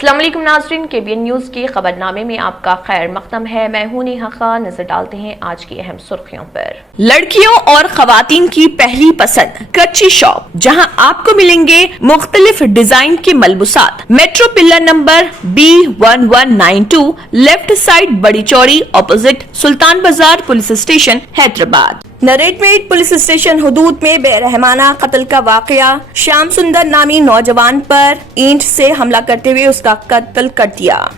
अस्सलाम वालेकुम नाज़रीन, KBN न्यूज़ के खबरनामे में आपका खैर मक़दम है। मैं हूं नेहा खान। नजर डालते हैं आज की अहम सुर्खियों पर। लड़कियों और खवातीन की पहली पसंद कच्ची शॉप, जहां आपको मिलेंगे मुख्तलिफ डिजाइन के मलबूसात। Metro pillar number B1192, left side बड़ी चौड़ी, opposite Sultan Bazaar police station, Hyderabad. नरेटमेट पुलिस स्टेशन हुदूद में बेरहमाना कत्ल का वाकया। श्याम सुंदर नामी नौजवान पर ईंट से हमला करते हुए उसका कत्ल कर दिया।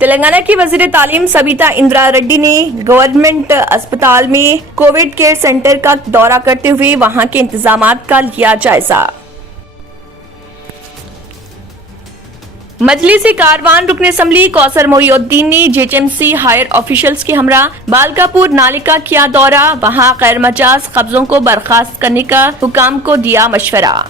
तेलंगाना की वजीर तालीम सबिता इंदिरा रेड्डी ने गवर्नमेंट अस्पताल में कोविड केयर सेंटर का दौरा करते हुए वहां के इंतजामात का लिया जायजा। मजलिस कारवान रुकन असम्बली कौसर मोहिउद्दीन ने JHMC हायर ऑफिशियल्स के हमरा बालकापुर नाले का किया दौरा। वहां गैर मजाज कब्जों को बर्खास्त करने का हुकाम को दिया मशवरा।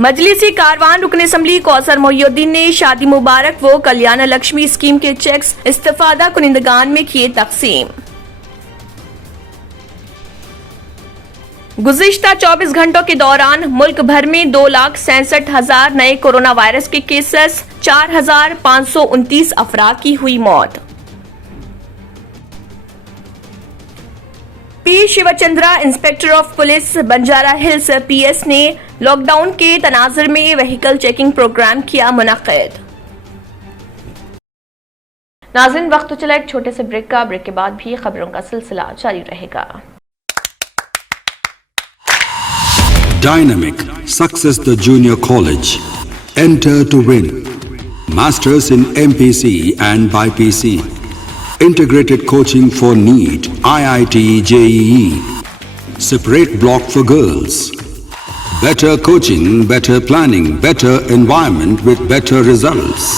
मजलिस कारवान रुकन असम्बली कौसर मोहिउद्दीन ने शादी मुबारक व कल्याण लक्ष्मी स्कीम के चेक्स इस्तेफादा कुनिंदगान में किए तकसीम। गुज़िश्ता 24 घंटों के दौरान मुल्क भर में 2,67,000 नए कोरोना वायरस के केसेस, 4,529 अफराद की हुई मौत। P Shivachandra inspector of police Banjara Hills PS ने लॉकडाउन के तनाजुर में व्हीकल चेकिंग प्रोग्राम किया मुनक्किद। नाज़रीन, वक्त तो चला एक छोटे से ब्रेक का। ब्रेक के बाद भी खबरों का सिलसिला जारी रहेगा। Dynamic Success the Junior College. Enter to win. Masters in MPC and BPC. Integrated coaching for NEET, IIT, JEE. Separate block for girls. Better coaching, better planning, better environment with better results.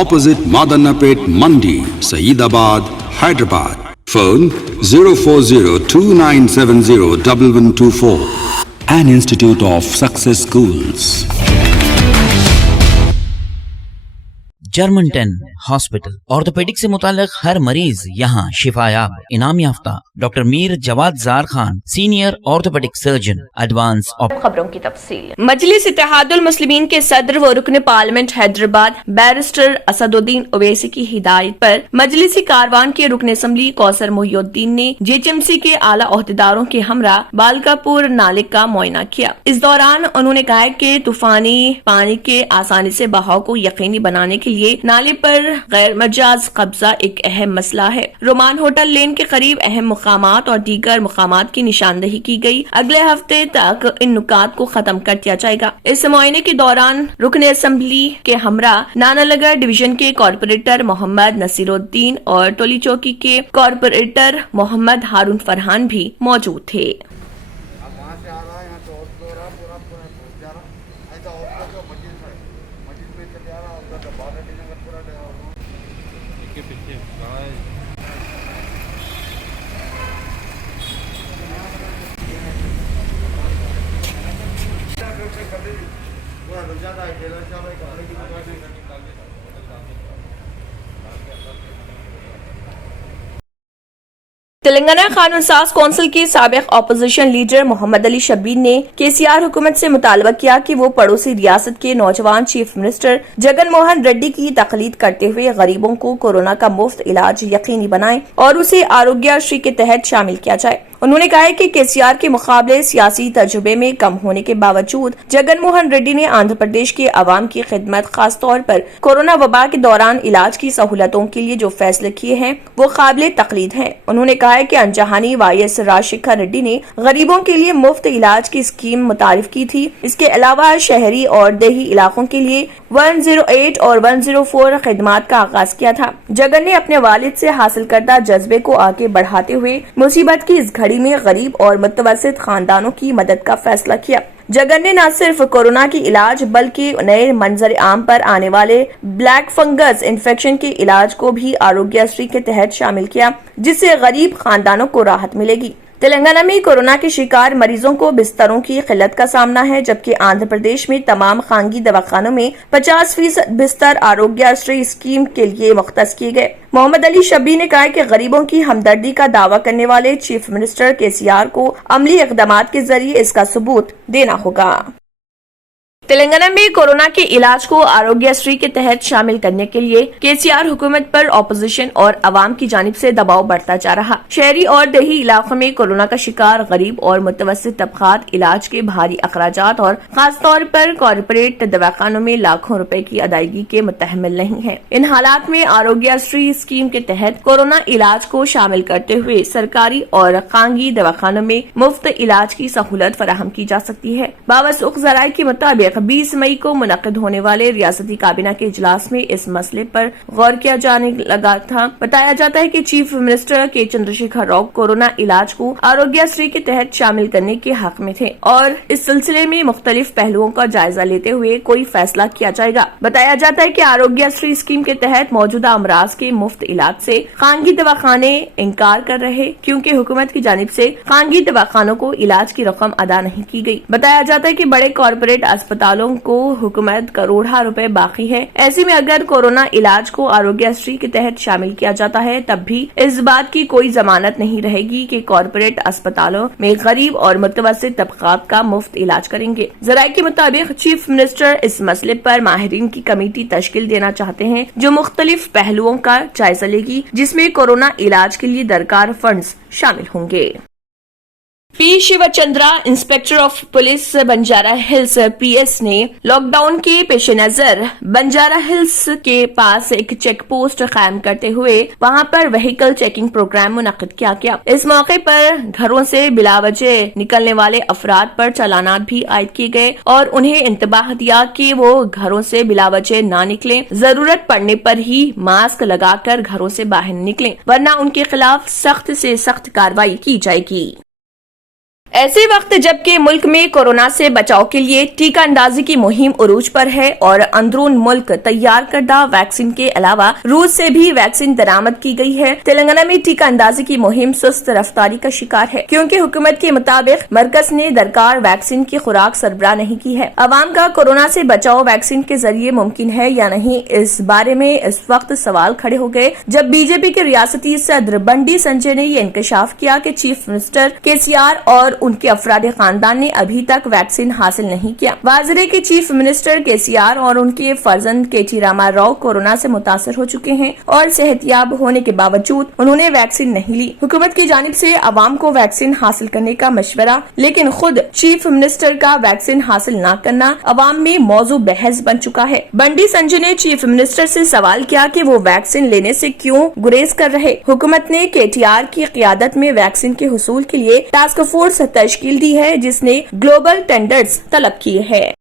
Opposite Madanapet Mandi, Saeedabad, Hyderabad. Phone 04029701124. An Institute of Success Schools. German 10 hospital orthopaedic से मुताल्लिक हर मरीज यहाँ शिफायाब। इनाम याफ्ता doctor Mir Jawad जार Khan, senior orthopaedic surgeon, advance. खबरों की तफसील। मजलिस इत्तेहादुल मुस्लिमीन के सदर व रुकन पार्लियामेंट हैदराबाद बैरिस्टर असदुद्दीन ओवैसी की हिदायत पर मजलिसी कारवान के रुकन असम्बली कौसर मोहिउद्दीन ने JHMC के आला ओहदेदारों के हमरा बालकापुर नाले का मुआयना किया। इस दौरान उन्होंने कहा कि तूफानी पानी के आसानी से बहाव को यकीनी बनाने के लिए नाले पर गैर मजाज कब्जा एक अहम मसला है। रोमान होटल लेन के करीब अहम मुकामात और दीगर मुकामात की निशानदही की गई। अगले हफ्ते तक इन नुकात को खत्म कर दिया जाएगा। इस मुआयने के दौरान रुकन असम्बली के हमरा नानानगर डिवीजन के कॉर्पोरेटर मोहम्मद नसीरुद्दीन और टोली चौकी के कॉर्पोरेटर मोहम्मद हारून फरहान भी मौजूद थे। तेलंगाना कानून साज कौंसिल के साबिक ऑपोजिशन लीडर मोहम्मद अली शब्बीर ने KCR हुकूमत से मुतालबा किया कि वो पड़ोसी रियासत के नौजवान चीफ मिनिस्टर जगन मोहन रेड्डी की तकलीद करते हुए गरीबों को कोरोना का मुफ्त इलाज यकीनी बनाएं और उसे आरोग्यश्री के तहत शामिल किया जाए। उन्होंने कहा है कि KCR के मुकाबले सियासी तजुर्बे में कम होने के बावजूद जगन मोहन रेड्डी ने आंध्र प्रदेश के अवाम की खिदमत, खास तौर पर कोरोना वबा के दौरान इलाज की सहूलतों के लिए जो फैसले किए हैं वो काबिले तकलीद हैं। उन्होंने कहा है कि अनजहानी YS राजशेखर रेड्डी ने गरीबों के लिए मुफ्त इलाज की स्कीम मुतारिफ की थी। इसके अलावा शहरी और देही इलाकों के लिए 108 और 104 खिदमात का आगाज किया था। जगन ने अपने वालिद से हासिल करदा जज्बे को आगे बढ़ाते हुए मुसीबत की इस घड़ी में गरीब और मुतवस्सित खानदानों की मदद का फैसला किया। जगन ने न सिर्फ कोरोना की इलाज बल्कि नए मंजर आम पर आने वाले ब्लैक फंगस इन्फेक्शन के इलाज को भी आरोग्यश्री के तहत शामिल किया, जिससे गरीब खानदानों को राहत मिलेगी। तेलंगाना में कोरोना के शिकार मरीजों को बिस्तरों की किल्लत का सामना है, जबकि आंध्र प्रदेश में तमाम खानगी दवाखानों में 50% बिस्तर आरोग्यश्री स्कीम के लिए मुख्तस किए गए। मोहम्मद अली शब्बीर ने कहा कि गरीबों की हमदर्दी का दावा करने वाले चीफ मिनिस्टर KCR को अमली इकदामात के जरिए इसका सबूत देना होगा। तेलंगाना में कोरोना के इलाज को आरोग्यश्री के तहत शामिल करने के लिए केसीआर हुकूमत पर ऑपोजिशन और अवाम की जानिब से दबाव बढ़ता जा रहा। शहरी और देही इलाकों में कोरोना का शिकार गरीब और मुतवस्सित तबकात इलाज के भारी अखराजात और खासतौर पर कॉरपोरेट दवाखानों में लाखों रुपए की अदायगी के मुतहम्मिल नहीं है। इन हालात में आरोग्यश्री स्कीम के तहत कोरोना इलाज को शामिल करते हुए सरकारी और खानगी दवाखानों में मुफ्त इलाज की सहूलत फराहम की जा सकती है। बावसूख जराये के मुताबिक 20 मई को मुनक्किद होने वाले रियासती काबीना के इजलास में इस मसले पर गौर किया जाने लगा था। बताया जाता है कि चीफ मिनिस्टर के चंद्रशेखर राव कोरोना इलाज को आरोग्यश्री के तहत शामिल करने के हक में थे और इस सिलसिले में मुख्तलिफ पहलुओं का जायजा लेते हुए कोई फैसला किया जाएगा। बताया जाता है कि आरोग्यश्री स्कीम के तहत मौजूदा अमराज के मुफ्त इलाज से खानगी दवाखाने इनकार कर रहे, क्योंकि हुकूमत की जानिब से खानगी दवाखानों को इलाज की रकम अदा नहीं की गई। बताया जाता है कि बड़े कॉरपोरेट अस्पतालों को हुकूमत करोड़ों रुपए बाकी है। ऐसे में अगर कोरोना इलाज को आरोग्यश्री के तहत शामिल किया जाता है तब भी इस बात की कोई जमानत नहीं रहेगी कि कॉरपोरेट अस्पतालों में गरीब और मुतवस्सित तबकात का मुफ्त इलाज करेंगे। जराये के मुताबिक चीफ मिनिस्टर इस मसले पर माहिरीन की कमेटी तश्कील देना चाहते हैं जो मुख्तलिफ पहलुओं का जायजा लेगी, जिसमें कोरोना इलाज के लिए दरकार फंड्स शामिल होंगे। P Shivachandra, inspector of police Banjara Hills PS ने लॉकडाउन के पेश नजर बंजारा हिल्स के पास एक चेक पोस्ट कायम करते हुए वहां पर व्हीकल चेकिंग प्रोग्राम मुनक्किद किया गया। इस मौके पर घरों से बिलावजह निकलने वाले अफराद पर चालानात भी आयद किए गए और उन्हें इंतबाह दिया कि वो घरों से बिलावजह ना निकलें, जरूरत पड़ने पर ही मास्क लगाकर घरों से बाहर निकलें, वरना उनके खिलाफ सख्त से सख्त कार्रवाई की जाएगी। ऐसे वक्त जबकि मुल्क में कोरोना से बचाव के लिए टीका अंदाजी की मुहिम उरूज पर है और अंदरून मुल्क तैयार करदा वैक्सीन के अलावा रूस से भी वैक्सीन दरामद की गई है, तेलंगाना में टीका अंदाजी की मुहिम सुस्त रफ्तारी का शिकार है, क्योंकि हुकूमत के मुताबिक मरकज ने दरकार वैक्सीन की खुराक सरबराह नहीं की है। अवाम का कोरोना से बचाव वैक्सीन के जरिए मुमकिन है या नहीं, इस बारे में इस वक्त सवाल खड़े हो गए जब बीजेपी के रियासती सदर बंडी संजय ने ये इंकशाफ किया कि चीफ मिनिस्टर केसीआर और उनके अफराद खानदान ने अभी तक वैक्सीन हासिल नहीं किया। वाज़ेह है कि चीफ मिनिस्टर केसीआर और उनके फर्जंद केटी रामा राव कोरोना से मुतासर हो चुके हैं और सेहतयाब होने के बावजूद उन्होंने वैक्सीन नहीं ली। हुकूमत की जानिब से अवाम को वैक्सीन हासिल करने का मशवरा, लेकिन खुद चीफ मिनिस्टर का वैक्सीन हासिल न करना अवाम में मौजू बहस बन चुका है। बंडी संजय ने चीफ मिनिस्टर से सवाल किया कि वो वैक्सीन लेने से क्यों गुरेज कर रहे। हुकूमत ने केटीआर की क़ियादत में वैक्सीन के हुसूल के लिए टास्क फोर्स तश्कील दी है, जिसने ग्लोबल टेंडर्स तलब किए हैं।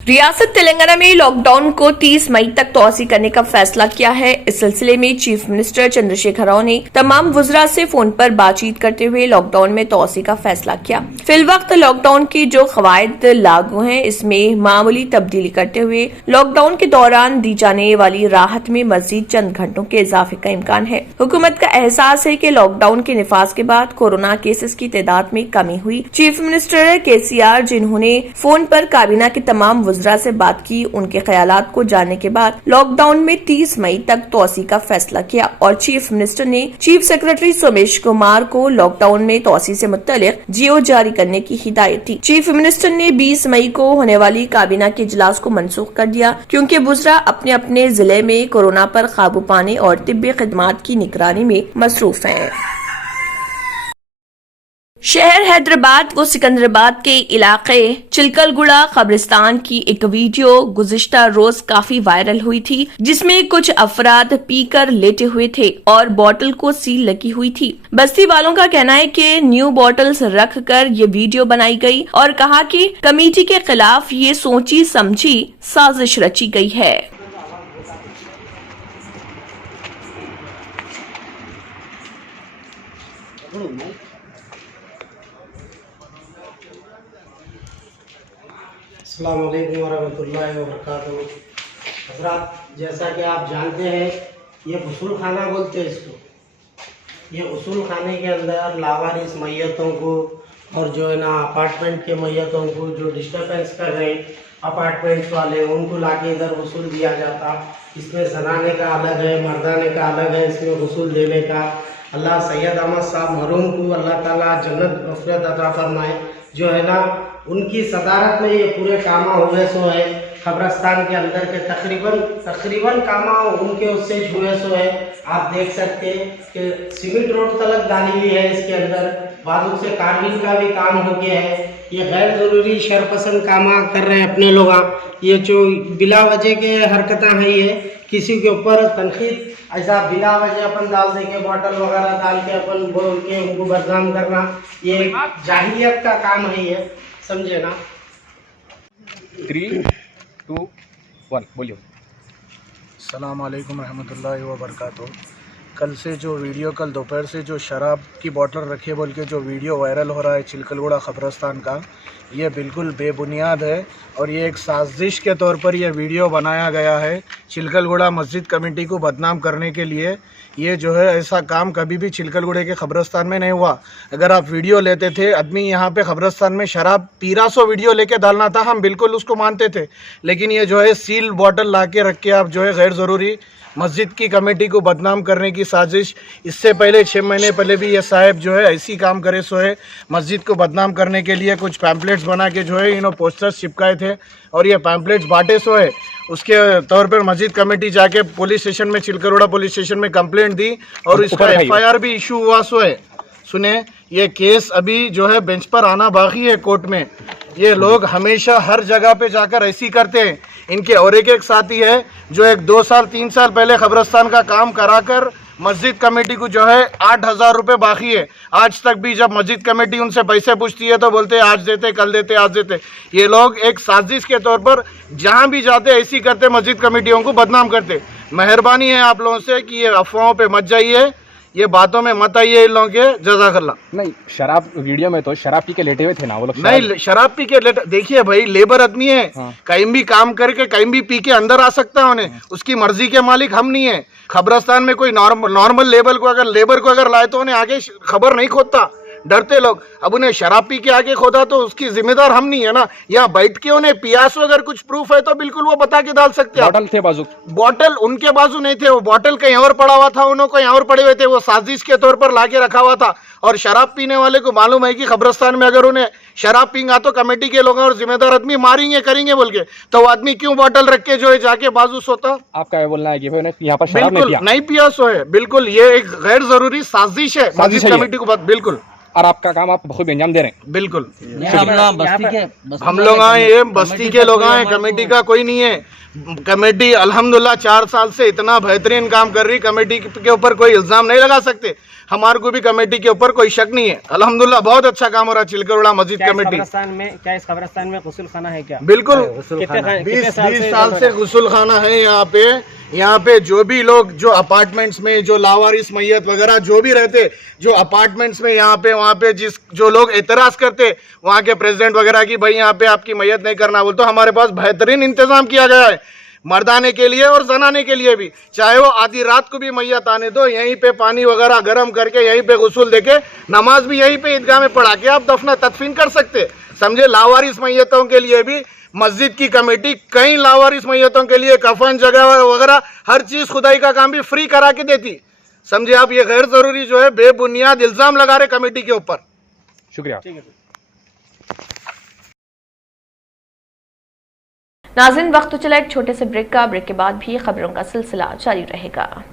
रियासत तेलंगाना में लॉकडाउन को 30 मई तक तोसी करने का फैसला किया है। इस सिलसिले में चीफ मिनिस्टर चंद्रशेखर राव ने तमाम वुज़रा से फोन पर बातचीत करते हुए लॉकडाउन में तोसी का फैसला किया। फिलवक्त लॉकडाउन की जो कवायद लागू हैं इसमें मामूली तब्दीली करते हुए लॉकडाउन के दौरान दी जाने वाली राहत में मजीद चंद घंटों के इजाफे का इम्कान है। हुकूमत का एहसास है कि लॉकडाउन के निफाज के बाद कोरोना केसेस की तादाद में कमी हुई। चीफ मिनिस्टर केसीआर, जिन्होंने फोन पर काबीना के तमाम वुज़रा से बात की, उनके ख्यालात को जानने के बाद लॉकडाउन में 30 मई तक तोसी का फैसला किया और चीफ मिनिस्टर ने चीफ सेक्रेटरी सोमेश कुमार को लॉकडाउन में तोसी से मुत्तलिक जियो जारी करने की हिदायत दी। चीफ मिनिस्टर ने 20 मई को होने वाली काबीना के इजलास को मनसूख कर दिया, क्योंकि वुज़रा अपने अपने जिले में कोरोना पर काबू पाने और तिब्बी खिदमात की निगरानी में मसरूफ हैं। शहर हैदराबाद व सिकंदराबाद के इलाके चिलकलगुड़ा कब्रिस्तान की एक वीडियो गुज़िश्ता रोज काफी वायरल हुई थी, जिसमें कुछ अफराद पीकर लेटे हुए थे और बोतल को सील लगी हुई थी। बस्ती वालों का कहना है कि न्यू बोतल्स रख कर ये वीडियो बनाई गई और कहा कि कमेटी के खिलाफ ये सोची समझी साजिश रची गई है। अस्सलाम वालेकुम वरहमतुल्लाहि वबरकातुहू। हज़रात, जैसा कि आप जानते हैं, ये उसूल खाना बोलते हैं इसको। ये उसूल खाने के अंदर लावारिस मैयतों को और जो है ना अपार्टमेंट के मैयतों को जो डिस्टर्बेंस कर रहे हैं अपार्टमेंट्स वाले, उनको लाके इधर वसूल दिया जाता। इसमें जनाने का अलग है, मर्दाने का अलग है, इसमें वसूल देने का। अल्लाह सैयद अहमद साहब मरूम को अल्लाह ताला जन्नत मग़फ़िरत अता फरमाए। जो है ना उनकी सदारत में ये पूरे कामा हुए सो है। खबरस्तान के अंदर के तकरीबन कामा उनके उससे हुए सो है। आप देख सकते हैं कि सीमेंट रोड तलक डाली हुई है इसके अंदर, बाजू से कारगिल का भी काम हो गया है। ये गैर ज़रूरी शरपसंद कामा कर रहे हैं अपने लोग। ये जो बिला वजह के हरकतें हैं, ये किसी के ऊपर तनकीद ऐसा बिला वजह अपन डाल देंगे, बॉटल वगैरह डाल के अपन बोल के उनको बदनाम करना, ये जाहिलियत का काम है, ये समझे ना। 3, 2, 1 बोलिए। अस्सलाम वालेकुम रहमतुल्लाहि व बरकातुहू। कल से जो वीडियो, कल दोपहर से जो शराब की बोतल रखे बोल के जो वीडियो वायरल हो रहा है चिलकलगुड़ा खबरस्तान का, ये बिल्कुल बेबुनियाद है और ये एक साजिश के तौर पर यह वीडियो बनाया गया है चिलकलगुड़ा मस्जिद कमेटी को बदनाम करने के लिए। ये जो है ऐसा काम कभी भी चिलकलगुड़े के खबरस्तान में नहीं हुआ। अगर आप वीडियो लेते थे, आदमी यहाँ पे खबरस्तान में शराब पी रहा सो वीडियो लेके डालना था, हम बिल्कुल उसको मानते थे। लेकिन ये जो है सील बॉटल ला के रख के आप जो है गैर ज़रूरी मस्जिद की कमेटी को बदनाम करने की साजिश, इससे पहले 6 महीने पहले भी ये साहब जो है ऐसी काम करे सो है। मस्जिद को बदनाम करने के लिए कुछ पैम्पलेट्स बना के जो है इन्होंने पोस्टर्स चिपकाए थे और ये पैम्पलेट्स बांटे सो है। उसके तौर पर मस्जिद कमेटी जाके पुलिस स्टेशन में, चिलकलगुड़ा पुलिस स्टेशन में कंप्लेंट दी और इसका FIR भी इशू हुआ सो है। सुने, ये केस अभी जो है बेंच पर आना बाकी है कोर्ट में। ये लोग हमेशा हर जगह पे जाकर ऐसी करते हैं। इनके और एक साथी है जो 2 साल 3 साल पहले खबरस्तान का काम कराकर मस्जिद कमेटी को जो है 8,000 रुपये बाकी है। आज तक भी जब मस्जिद कमेटी उनसे पैसे पूछती है तो बोलते हैं आज देते, कल देते, आज देते। ये लोग एक साजिश के तौर पर जहाँ भी जाते ऐसी करते, मस्जिद कमेटियों को बदनाम करते। मेहरबानी है आप लोगों से कि ये अफवाहों पे मत जाइए, ये बातों में मत आइए इन लोगों के। जज़ाकल्लाह। नहीं, शराब वीडियो में तो शराब पी के लेटे हुए थे ना वो लोग। नहीं, शराब पी के लेटे, देखिए भाई लेबर आदमी है, कहीं भी काम करके कहीं भी पी के अंदर आ सकता है उन्हें, उसकी मर्जी के मालिक हम नहीं है। खबरस्तान में कोई नॉर्मल लेबर को अगर लाए तो उन्हें आगे खबर नहीं खोदता, डरते लोग। अब उन्हें शराब पी के आगे खोदा तो उसकी जिम्मेदार हम नहीं है ना। यहाँ बैठ के उन्हें पियासो अगर कुछ प्रूफ है तो बिल्कुल वो बता के डाल सकते हैं। बॉटल थे बाजू, बॉटल उनके बाजू नहीं थे, वो बॉटल कहीं और पड़ा हुआ था, उन्होंने कहीं और पड़े हुए थे, वो साजिश के तौर पर लाके रखा हुआ था। और शराब पीने वाले को मालूम है कि खबरस्तान में अगर उन्हें शराब पींगा तो कमेटी के लोग और जिम्मेदार आदमी मारेंगे करेंगे बोल के, तो वो आदमी क्यों बॉटल रख के जो है जाके बाजू सोता। आपका ये बोलना है कि भाई यहाँ पर शराब नहीं पिया सो है, बिल्कुल ये एक गैर जरूरी साजिश है मस्जिद कमेटी को। बिल्कुल, और आपका काम आप बखूबी अंजाम दे रहे हैं। बिल्कुल, हम लोग आए, ये बस्ती के लोग आए, कमेटी का कोई नहीं है। कमेटी अल्हम्दुलिल्लाह 4 साल से इतना बेहतरीन काम कर रही, कमेटी के ऊपर कोई इल्जाम नहीं लगा सकते। हमारे को भी कमेटी के ऊपर कोई शक नहीं है। अल्हम्दुलिल्लाह बहुत अच्छा काम हो रहा है चिलकलगुड़ा मस्जिद कमेटी। क्या इस खबरस्तान में गुस्ल खाना है क्या? बिल्कुल, 20 साल से गुस्ल खाना है यहाँ पे। यहाँ पे जो भी लोग जो अपार्टमेंट्स में जो लावारिस मैयत वगैरह जो भी रहते, जो अपार्टमेंट्स में यहाँ पे वहाँ पे जो लोग एतराज करते वहाँ के प्रेसिडेंट वगैरह की भाई यहाँ पे आपकी मैयत नहीं करना बोल, तो हमारे पास बेहतरीन इंतजाम किया गया है मर्दाने के लिए और जनाने के लिए भी। चाहे वो आधी रात को भी मैयत आने दो, यहीं पे पानी वगैरह गर्म करके यहीं पे गुस्ल देके नमाज भी यहीं पे ईदगाह में पढ़ा के आप दफना तदफीन कर सकते। समझे, लावारिस मैयतों के लिए भी मस्जिद की कमेटी कई लावारिस मैयतों के लिए कफन जगह वगैरह हर चीज खुदाई का काम भी फ्री करा के देती। समझे आप, ये गैर जरूरी जो है बेबुनियाद इल्जाम लगा रहे कमेटी के ऊपर। शुक्रिया। नाज़रीन, वक्त तो चला एक छोटे से ब्रेक का। ब्रेक के बाद भी खबरों का सिलसिला जारी रहेगा।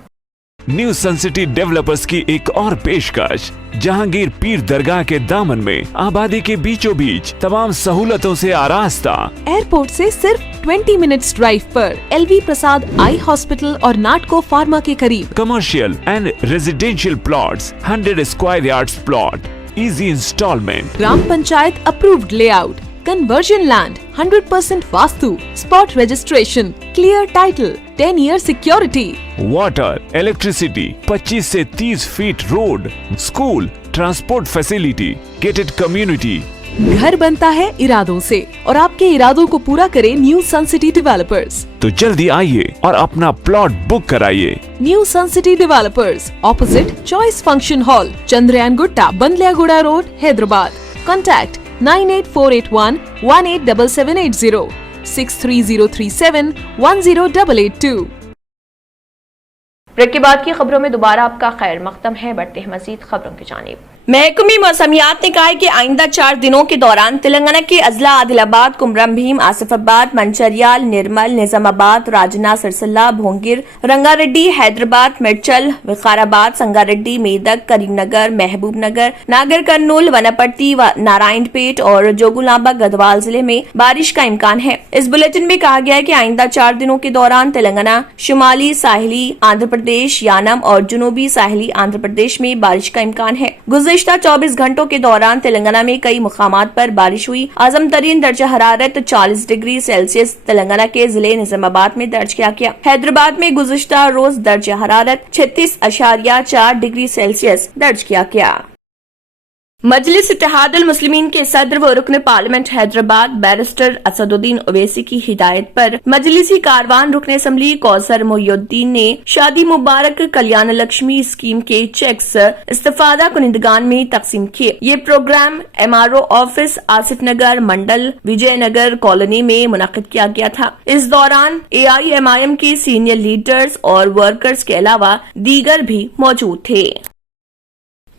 न्यू सन सिटी डेवलपर्स की एक और पेशकश, जहांगीर पीर दरगाह के दामन में आबादी के बीचों बीच तमाम सहूलतों से आरास्ता। एयरपोर्ट से सिर्फ 20 मिनट्स ड्राइव पर LV प्रसाद आई हॉस्पिटल और नाटको फार्मा के करीब। Commercial and residential plots, 100 square yards plot, easy instalment, ग्राम panchayat approved layout, conversion land, 100% vastu, spot registration, clear title, 10 year security, water, electricity, 25 से 30 feet road, school, transport facility, gated community. घर बनता है इरादों से और आपके इरादों को पूरा करे न्यू सन सिटी डेवलपर्स। तो जल्दी आइए और अपना प्लॉट बुक कराइए। New sun city developers, opposite choice function hall, Chandrayangutta, Bandlaguda road, Hyderabad. Contact 98481 187780, 63037 10882। Break के बाद की खबरों में दोबारा आपका खैर मकदम है। बढ़ते हैं मजीद खबरों की जानिब। महकमे मौसमियात ने कहा है कि आइंदा 4 दिनों के दौरान तेलंगाना के अजला, आदिलाबाद, कुमरम भीम, आसिफाबाद, मंचरियाल, निर्मल, निजामाबाद, राजना, सिरसिल्ला, भोंगिर, रंगारेड्डी, हैदराबाद, मिर्चल, विकाराबाद, संगारेड्डी, मेदक, करीमनगर, महबूबनगर, नागर कर्नूल, वनपट्टी, नारायणपेट और जोगुलांबा गढ़वाल जिले में बारिश का इम्कान है। इस बुलेटिन में कहा गया है कि आइंदा 4 दिनों के दौरान तेलंगाना, शुमाली साहिली आंध्र प्रदेश, यानम और जुनूबी साहिली आंध्र प्रदेश में बारिश का इम्कान है। गुज़िश्ता 24 घंटों के दौरान तेलंगाना में कई मुकामात पर बारिश हुई। आजम तरीन दर्जा हरारत 40 डिग्री सेल्सियस तेलंगाना के जिले निजामाबाद में दर्ज किया गया। हैदराबाद में गुज़िश्ता रोज दर्जा हरारत 36.4 डिग्री सेल्सियस दर्ज किया गया। मजलिस इत्तेहादुल मुस्लिमीन के सदर व रुकन पार्लियामेंट हैदराबाद बैरिस्टर असदुद्दीन ओवैसी की हिदायत पर मजलिसी कारवान रुकन असम्बली कौसर मोहिउद्दीन ने शादी मुबारक कल्याण लक्ष्मी स्कीम के चेक्स इस्तेफादा कुनिंदगान में तकसीम किए। ये प्रोग्राम MRO ऑफिस आसिफ नगर मंडल विजयनगर कॉलोनी में मुनक्किद किया गया था। इस दौरान AIMIM के सीनियर लीडर्स और वर्कर्स के अलावा दीगर भी मौजूद थे।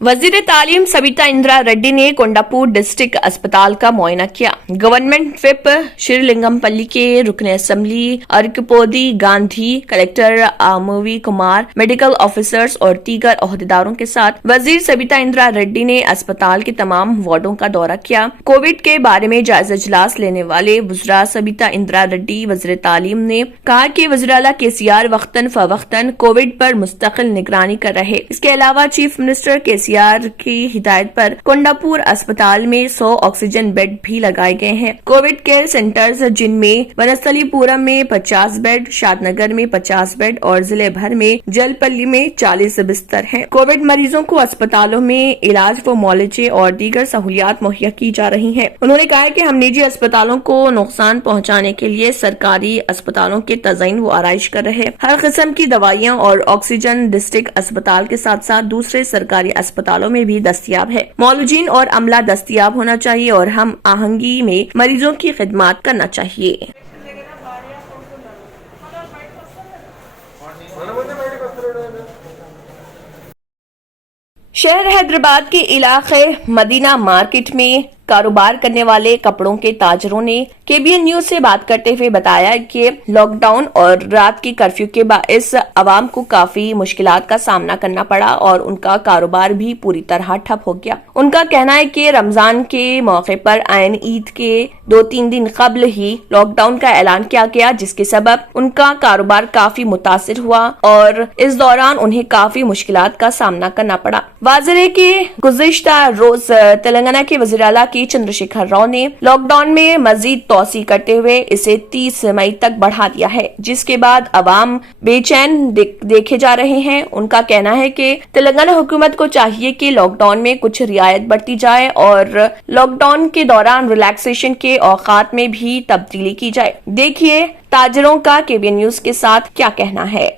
वजीर तालीम सबिता इंदिरा रेड्डी ने कोंडापुर डिस्ट्रिक्ट अस्पताल का मुआयना किया। गवर्नमेंट विप श्रीलिंगमपल्ली के रुकन assembly Arekapudi Gandhi, collector Amoy Kumar, medical officers और दीगर ओहदेदारों के साथ वजीर सबिता इंदिरा रेड्डी ने अस्पताल के तमाम वार्डों का दौरा किया। कोविड के बारे में जायजा इजलास लेने वाले वज़रा सबिता इंदिरा रेड्डी वजीर तालीम ने कहा कि वज़ीर आला KCR वक्तन फवक्तन कोविड पर मुस्तकिल निगरानी कर रहे। इसके अलावा चीफ मिनिस्टर KCR की हिदायत पर कोंडापुर अस्पताल में 100 ऑक्सीजन बेड भी लगाए गए हैं। कोविड केयर सेंटर्स जिनमें वनस्थलीपुरम में 50 बेड, शादनगर में 50 बेड और जिले भर में जलपल्ली में 40 बिस्तर हैं। कोविड मरीजों को अस्पतालों में इलाज व मुआलजे और दीगर सहूलियात मुहैया की जा रही हैं। उन्होंने कहा कि हम निजी अस्पतालों को नुकसान पहुँचाने के लिए सरकारी अस्पतालों के तज़यीन व आराइश कर रहे हैं। हर किस्म की दवाइयाँ और ऑक्सीजन डिस्ट्रिक्ट अस्पताल के साथ साथ दूसरे सरकारी अस्पतालों में भी दस्तयाब है। मौलूजीन और अमला दस्तयाब होना चाहिए और हम आहंगी में मरीजों की खिदमत करना चाहिए। शहर हैदराबाद के इलाके मदीना मार्केट में कारोबार करने वाले कपड़ों के ताजरों ने KBN न्यूज से बात करते हुए बताया कि लॉकडाउन और रात की कर्फ्यू के बाइस आवाम को काफी मुश्किलात का सामना करना पड़ा और उनका कारोबार भी पूरी तरह ठप हो गया। उनका कहना है कि रमजान के मौके पर आयन ईद के 2-3 दिन कबल ही लॉकडाउन का ऐलान किया गया, जिसके सबब उनका कारोबार काफी मुतासिर हुआ और इस दौरान उन्हें काफी मुश्किलात का सामना करना पड़ा। वाज़ेह है कि गुज़िश्ता रोज तेलंगाना के वज़ीर आला चंद्रशेखर राव ने लॉकडाउन में मजीद तोसी करते हुए इसे 30 मई तक बढ़ा दिया है, जिसके बाद अवाम बेचैन देखे जा रहे हैं। उनका कहना है कि तेलंगाना हुकूमत को चाहिए कि लॉकडाउन में कुछ रियायत बरती जाए और लॉकडाउन के दौरान रिलैक्सेशन के औकात में भी तब्दीली की जाए। देखिए ताजरों का KBN न्यूज के साथ क्या कहना है।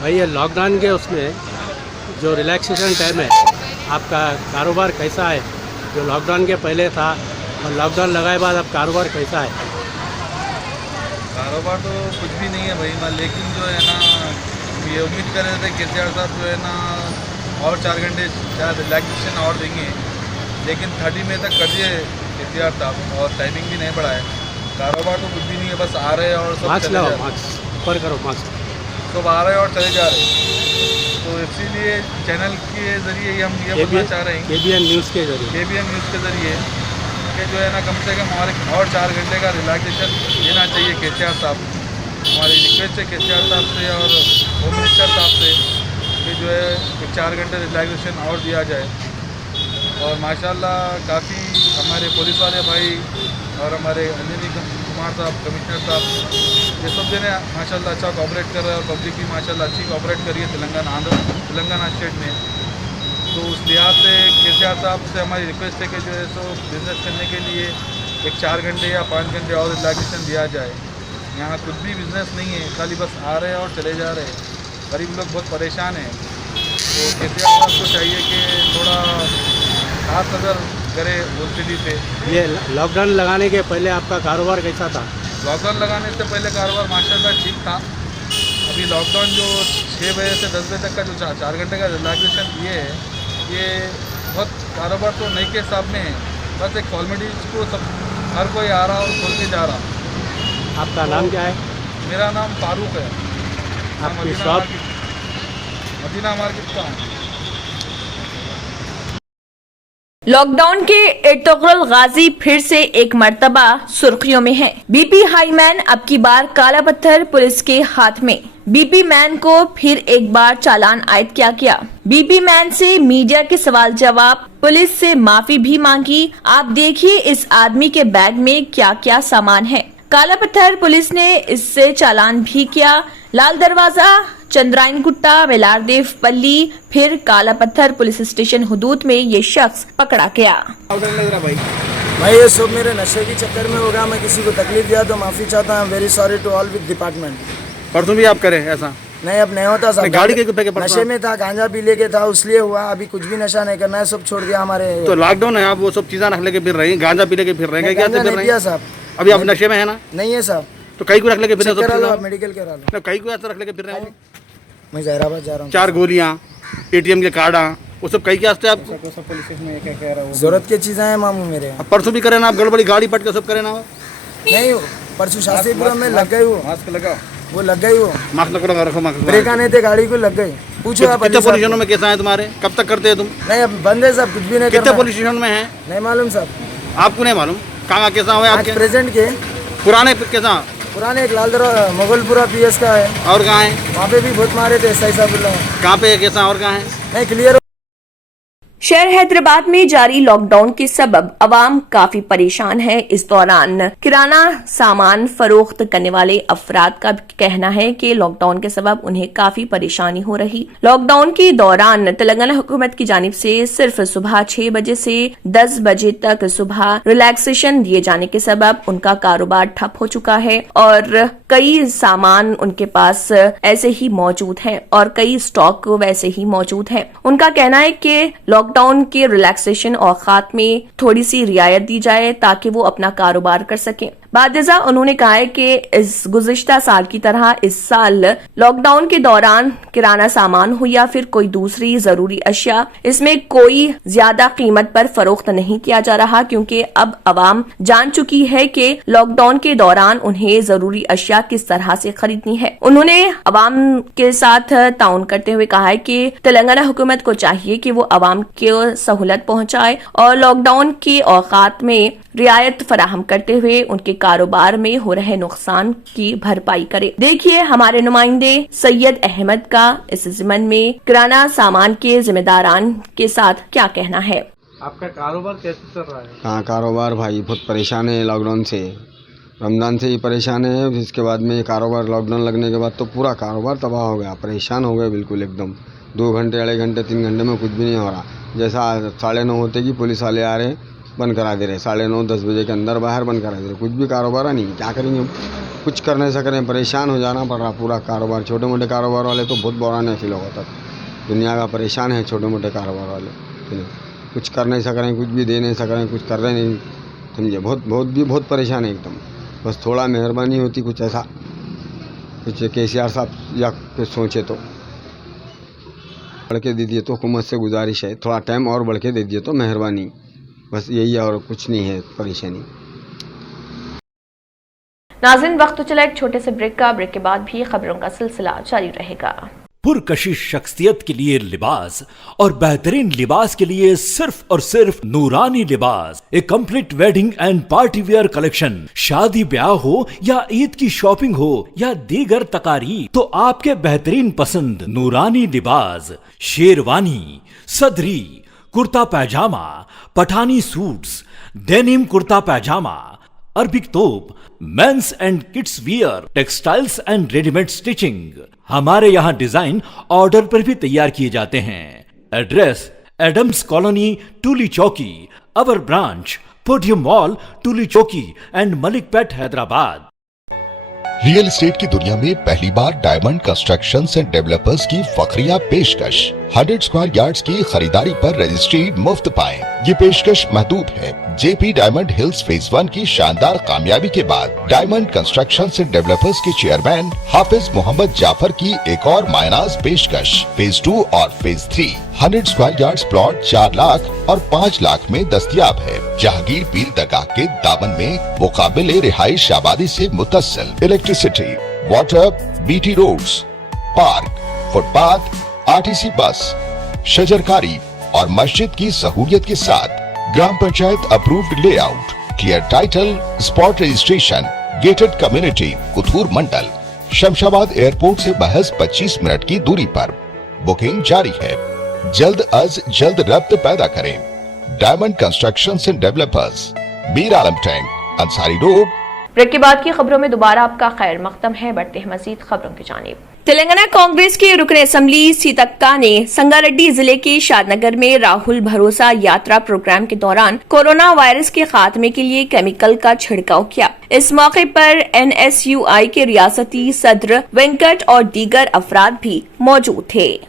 भाई ये लॉकडाउन के उसमें जो रिलैक्सेशन टाइम है, आपका कारोबार कैसा है? जो लॉकडाउन के पहले था और लॉकडाउन लगाए बाद अब कारोबार कैसा है? कारोबार तो कुछ भी नहीं है भाई, लेकिन जो है ना ये उम्मीद कर रहे थे KCR साहब जो है ना और 4 घंटे शायद रिलैक्सेशन और देंगे, लेकिन 30 मई तक कर दिए KCR साहब और टाइमिंग भी नहीं बढ़ा है। कारोबार तो कुछ भी नहीं है, बस आ रहे हैं और सब मास्क लगाओ, मास्क ऊपर करो, मास्क सब आ रहे हैं और चले जा रहे हैं। तो इसीलिए चैनल के ज़रिए हम ये बोलना चाह रहे हैं, KBN न्यूज़ के ज़रिए कि जो है ना कम से कम हमारे और 4 घंटे का रिलैक्सेशन देना चाहिए KCR साहब। हमारी रिक्वेस्ट है KCR साहब से और होम मिनिस्टर साहब से कि जो है 4 घंटे रिलैक्सेशन और दिया जाए। और माशाल्लाह काफ़ी हमारे पुलिस वाले भाई और हमारे अंजनी कुमार साहब, कमिश्नर साहब, ये सब जने माशाल्लाह अच्छा कोऑपरेट कर रहे हैं और पब्लिक भी माशाल्लाह अच्छी कोऑपरेट कर रही है तेलंगाना स्टेट में। तो उस लिहाज से KCR साहब से हमारी रिक्वेस्ट है कि जो है सो बिज़नेस करने के लिए एक 4 घंटे या 5 घंटे और रिलैक्सेशन दिया जाए। यहाँ कुछ भी बिज़नेस नहीं है, खाली बस आ रहे हैं और चले जा रहे हैं। गरीब लोग बहुत परेशान हैं। तो केसीआर साहब को चाहिए कि थोड़ा खास नज़र करे उस स्थिति पे। ये लॉकडाउन लगाने के पहले आपका कारोबार कैसा था? लॉकडाउन लगाने से पहले कारोबार माशाल्लाह ठीक था। अभी लॉकडाउन जो 6 बजे से 10 बजे तक का जो 4 घंटे का रिलैक्सेशन दिए है, ये बहुत कारोबार तो नहीं के हिसाब में है। बस एक फॉर्मेलिटीज को सब हर कोई आ रहा और खोल के जा रहा। आपका नाम क्या है? मेरा नाम फारूक है। आपकी शॉप? मदीना मार्केट का हूँ। लॉकडाउन के इर्तुगरुल गाजी फिर से एक मर्तबा सुर्खियों में है। बीपी हाईमैन अब की बार काला पत्थर पुलिस के हाथ में। बीपी मैन को फिर एक बार चालान आयद किया गया। बीपी मैन से मीडिया के सवाल जवाब, पुलिस से माफी भी मांगी। आप देखिए इस आदमी के बैग में क्या क्या सामान है। काला पत्थर पुलिस ने इससे चालान भी किया। लाल दरवाजा, चंद्रायन गुट्टा, वेलारदेव पल्ली, फिर काला पत्थर पुलिस स्टेशन हुदूद में ये शख्स पकड़ा गया। भाई ये सब मेरे नशे के चक्कर में होगा। मैं किसी को तकलीफ दिया तो माफी चाहता हूँ। Very sorry to all with department. परसों भी आप करें ऐसा? नहीं, अब नहीं होता साहब। गाड़ी के नशे में था, गांजा पी लेके था, उसलिए हुआ। अभी कुछ भी नशा नहीं करना है, सब छोड़ दिया हमारे। तो लॉकडाउन है, आप वो सब चीज़ें रख लेके फिर रहे हैं, गांजा पी लेके फिर रहे हैं, क्या फिर रहे हैं साहब? अभी आप नशे में है ना? नहीं है साहब। तो कई को रख लेके फिर मेडिकल करा लो। कई को ऐसा रख लेके फिर रहे हैं। मैं जहराबाद जा रहा हूँ। 4 गोलियाँ, ATM के कार्ड, वो सब कई के वास्ते आप जरूरत की चीजें हैं मामू मेरे। परसों भी करें ना आप, गड़बड़ी गाड़ी पट के सब करें ना? नहीं, परसों शास्त्रीपुरम में लग गई वो। मास्क लगाओ। वो लग गई वो। मास्क लगा रखो। मास्क ब्रेक आने थे, गाड़ी को लग गई। पूछो आप। कितने पुलिस स्टेशनों में कैसा है तुम्हारे? कब तक करते हैं तुम? नहीं, अब बंद है साहब, कुछ भी नहीं। कितने पुलिस स्टेशन में है? नहीं मालूम साहब। आपको नहीं मालूम? कहाँ कैसा हुआ आपके? प्रेजेंट के पुराने कैसा? पुराने एक लाल दरवाजा मुगलपुरा PS का है। और कहाँ है? वहाँ पे भी बहुत मारे थे SI साहब। कहाँ पे कैसा और कहाँ है? नहीं, क्लियर। शहर हैदराबाद में जारी लॉकडाउन के सबब अवाम काफी परेशान है। इस दौरान किराना सामान फरोख्त करने वाले अफराद का कहना है कि लॉकडाउन के सबब उन्हें काफी परेशानी हो रही। लॉकडाउन के दौरान तेलंगाना हुकूमत की जानिब से सिर्फ सुबह 6 बजे से 10 बजे तक सुबह रिलैक्सेशन दिए जाने के सबब उनका कारोबार ठप हो चुका है और कई सामान उनके पास ऐसे ही मौजूद है और कई स्टॉक वैसे ही मौजूद है। उनका कहना है कि लॉकडाउन के रिलैक्सेशन औकात में थोड़ी सी रियायत दी जाए ताकि वो अपना कारोबार कर सकें। बादजा उन्होंने कहा है कि इस गुज़िश्ता साल की तरह इस साल लॉकडाउन के दौरान किराना सामान हो या फिर कोई दूसरी जरूरी अशिया, इसमें कोई ज्यादा कीमत पर फरोख्त नहीं किया जा रहा क्योंकि अब अवाम जान चुकी है कि लॉकडाउन के दौरान उन्हें जरूरी अशिया किस तरह से खरीदनी है। उन्होंने अवाम के साथ ताउन करते हुए कहा है कि तेलंगाना हुकूमत को चाहिए कि वो अवाम को सहूलत पहुंचाए और लॉकडाउन के औकात में रियायत फराहम करते हुए उनके कारोबार में हो रहे नुकसान की भरपाई करे। देखिए हमारे नुमाइंदे सैयद अहमद का इस ज़िमन में किराना सामान के जिम्मेदारान के साथ क्या कहना है। आपका कारोबार कैसे चल रहा है? हाँ, कारोबार भाई बहुत परेशान है लॉकडाउन से। रमज़ान से ही परेशान है, इसके बाद में कारोबार लॉकडाउन लगने के बाद तो पूरा कारोबार तबाह हो गया। परेशान हो गए बिल्कुल एकदम। 2 घंटे, 2.5 घंटे, 3 घंटे में कुछ भी नहीं हो रहा। जैसा 9:30 होते कि पुलिस वाले आ रहे बंद करा दे रहे, 9:30 10 बजे के अंदर बाहर बंद करा दे रहे। कुछ भी कारोबार नहीं, क्या करेंगे? कुछ कर नहीं सक रहे, परेशान हो जाना पड़ रहा पूरा कारोबार। छोटे मोटे कारोबार वाले तो बहुत बुरा नहीं फील होगा। तक दुनिया का परेशान है छोटे मोटे कारोबार वाले। कुछ कर नहीं सक रहे, कुछ भी दे नहीं सक रहे, कुछ कर रहे नहीं, समझे। बहुत परेशान है एकदम। बस थोड़ा मेहरबानी होती, कुछ ऐसा कुछ केसीआर साहब या कुछ सोचे तो बढ़ के दे दिए तो हुकूमत से गुजारिश है, थोड़ा टाइम और बढ़ के दे दिए तो मेहरबानी। बस यही है और कुछ नहीं है परेशानी। नाज़रीन, वक्त तो चला एक छोटे से ब्रेक का। ब्रेक के बाद भी खबरों का सिलसिला जारी रहेगा। पुरकशिश शख्सियत के लिए लिबास और बेहतरीन लिबास के लिए सिर्फ और सिर्फ Noorani Libas, a complete wedding and party wear collection. शादी ब्याह हो या ईद की शॉपिंग हो या दीगर तकारीब, तो आपके बेहतरीन पसंद नूरानी लिबास, शेरवानी, सदरी, कुर्ता पैजामा, पठानी सूट्स, डेनिम कुर्ता पैजामा, अरबिक तोप, men's and kids wear, textiles and readymade stitching. हमारे यहाँ डिजाइन ऑर्डर पर भी तैयार किए जाते हैं। एड्रेस एडम्स कॉलोनी, टूली चौकी। अवर ब्रांच पोडियम मॉल, टूली चौकी एंड मलिकपेट, हैदराबाद। रियल एस्टेट की दुनिया में पहली बार डायमंड कंस्ट्रक्शंस एंड डेवलपर्स की फखरिया पेशकश 100 स्क्वायर यार्ड्स की खरीदारी पर रजिस्ट्री मुफ्त पाएं। ये पेशकश महदूद है। जेपी डायमंड हिल्स फेज 1 की शानदार कामयाबी के बाद डायमंड कंस्ट्रक्शन एंड डेवलपर्स के चेयरमैन हाफिज मोहम्मद जाफर की एक और मायनाज पेशकश फेज 2 और phase 3 100 square yards plot 4 lakh और 5 लाख में दस्तयाब है। जहांगीर पीर दरगाह के दामन में मुकाबिले रिहाइश आबादी से मुतस्सिल electricity, water, BT roads, park, footpath, RTC bus, शजरकारी और मस्जिद की सहूलियत के साथ ग्राम panchayat approved layout, clear title, spot registration, gated community, Kothur mandal, Shamshabad airport से महज 25 मिनट की दूरी पर। बुकिंग जारी है। जल्द अज जल्द रब्त पैदा करें। Diamond construction and developers, Mir Alam tank, Ansari road. Break के बाद की खबरों में दोबारा आपका खैर मकदम है। बढ़ते हैं मजीद खबरों की जानिब। तेलंगाना कांग्रेस के रुकन असेंबली सीतक्का ने संगारेड्डी जिले के शादनगर में राहुल भरोसा यात्रा प्रोग्राम के दौरान कोरोना वायरस के खात्मे के लिए केमिकल का छिड़काव किया। इस मौके पर NSUI के रियासती सदर वेंकट और दीगर अफराद भी मौजूद थे।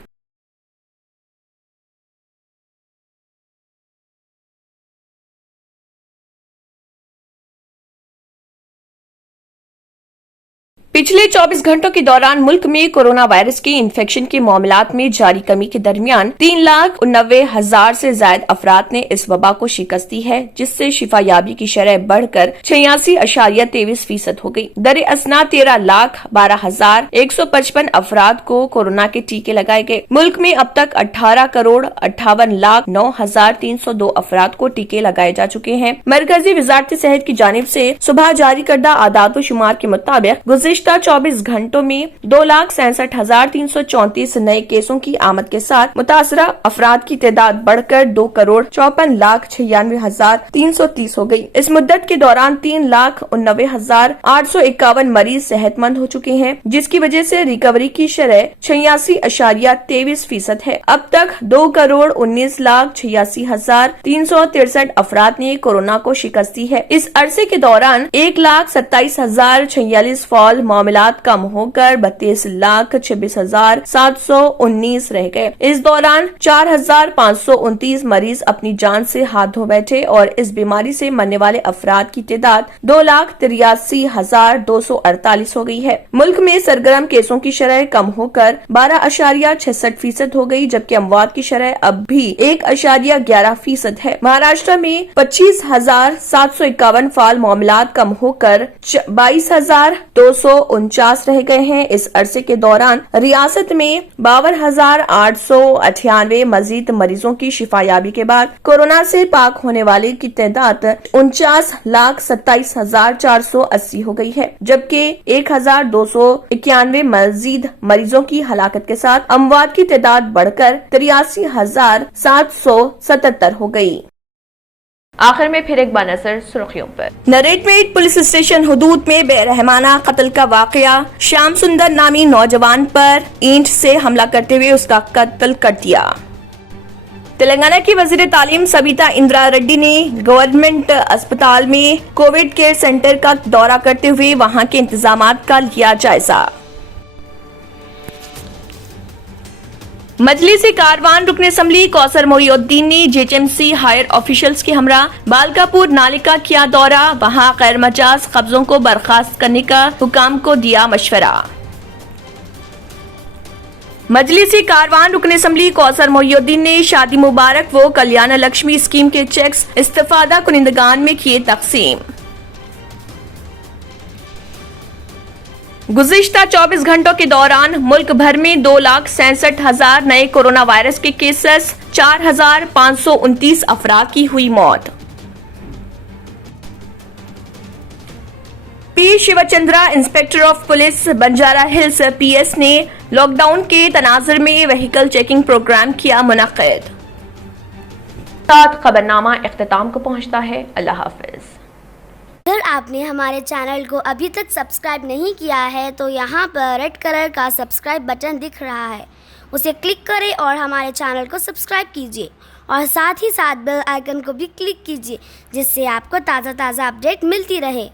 पिछले 24 घंटों के दौरान मुल्क में कोरोना वायरस के इन्फेक्शन के मामलात में जारी कमी के दरमियान 3,89,000 से ज्यादा अफराद ने इस वबा को शिकस्त दी है, जिससे शिफायाबी की शरह बढ़कर 86.23% हो गई। दर असना 13,12,155 अफराद को कोरोना के टीके लगाए गए। मुल्क में अब तक 18,58,09,302 अफराद को टीके लगाए जा चुके हैं। मरकजी वजारत सेहत की जानिब से सुबह जारी करदा आदाद शुमार के मुताबिक गुज़िश्ता 24 घंटों में 2,67,334 नए केसों की आमद के साथ मुतासरा अफराद की तादाद बढ़कर 2,54,96,330 हो गई। इस मुद्दत के दौरान 3,89,851 मरीज सेहतमंद हो चुके हैं, जिसकी वजह से रिकवरी की शरह 86.23% है। अब तक 2,19,86,363 अफराद ने कोरोना को शिकस्त दी है। इस अरसे के दौरान 1,27,046 फॉल मामलात कम होकर 32,26,719 रह गए। इस दौरान 4,529 मरीज अपनी जान से हाथ धो बैठे और इस बीमारी से मरने वाले अफराद की तादाद 2,83,248 हो गई है। मुल्क में सरगर्म केसों की शरह कम होकर 12.66% हो गई, जबकि अमवात की शरह अब भी 1.11% है। महाराष्ट्र में 25,751 फाल मामलात कम होकर 22,249 रह गए हैं। इस अरसे के दौरान रियासत में 52,898 मजीद मरीजों की शिफायाबी के बाद कोरोना से पाक होने वाले की तादाद 49,27,480 हो गई है, जबकि 1,291 मजीद मरीजों की हलाकत के साथ अमवात की तादाद बढ़कर 83,777 हो गई। आखिर में फिर एक बार नजर सुर्खियों पर। नरेटमेट पुलिस स्टेशन हुदूद में बेरहमाना कत्ल का वाकया। श्याम सुंदर नामी नौजवान पर ईंट से हमला करते हुए उसका कत्ल कर दिया। तेलंगाना की वजीर तालीम सविता इंदिरा रेड्डी ने गवर्नमेंट अस्पताल में कोविड केयर सेंटर का दौरा करते हुए वहां के इंतजामात का लिया जायजा। मजलिस कारवान रुकन असेंबली कौसर मोहिउद्दीन ने JHMC हायर ऑफिशियल्स के हमरा बालकापुर नाले का किया दौरा। वहां गैर मजाज कब्जों को बर्खास्त करने का हुकाम को दिया मशवरा। मजलिस कारवान रुकन असेंबली कौसर मोहिउद्दीन ने शादी मुबारक व कल्याण लक्ष्मी स्कीम के चेक्स इस्तेफादा कुनिंदगान में किए तकसीम। गुज़िश्ता 24 घंटों के दौरान मुल्क भर में 2,67,000 नए कोरोना वायरस के केसेस, 4,529 अफराद की हुई मौत। P Shivachandra inspector of police Banjara Hills PS ने लॉकडाउन के तनाजुर में व्हीकल चेकिंग प्रोग्राम किया मुनक्किद। साथ खबरनामा इख्तिताम को पहुंचता है। अल्लाह हाफिज। अगर आपने हमारे चैनल को अभी तक सब्सक्राइब नहीं किया है तो यहाँ पर रेड कलर का सब्सक्राइब बटन दिख रहा है, उसे क्लिक करें और हमारे चैनल को सब्सक्राइब कीजिए और साथ ही साथ बेल आइकन को भी क्लिक कीजिए, जिससे आपको ताज़ा अपडेट मिलती रहे।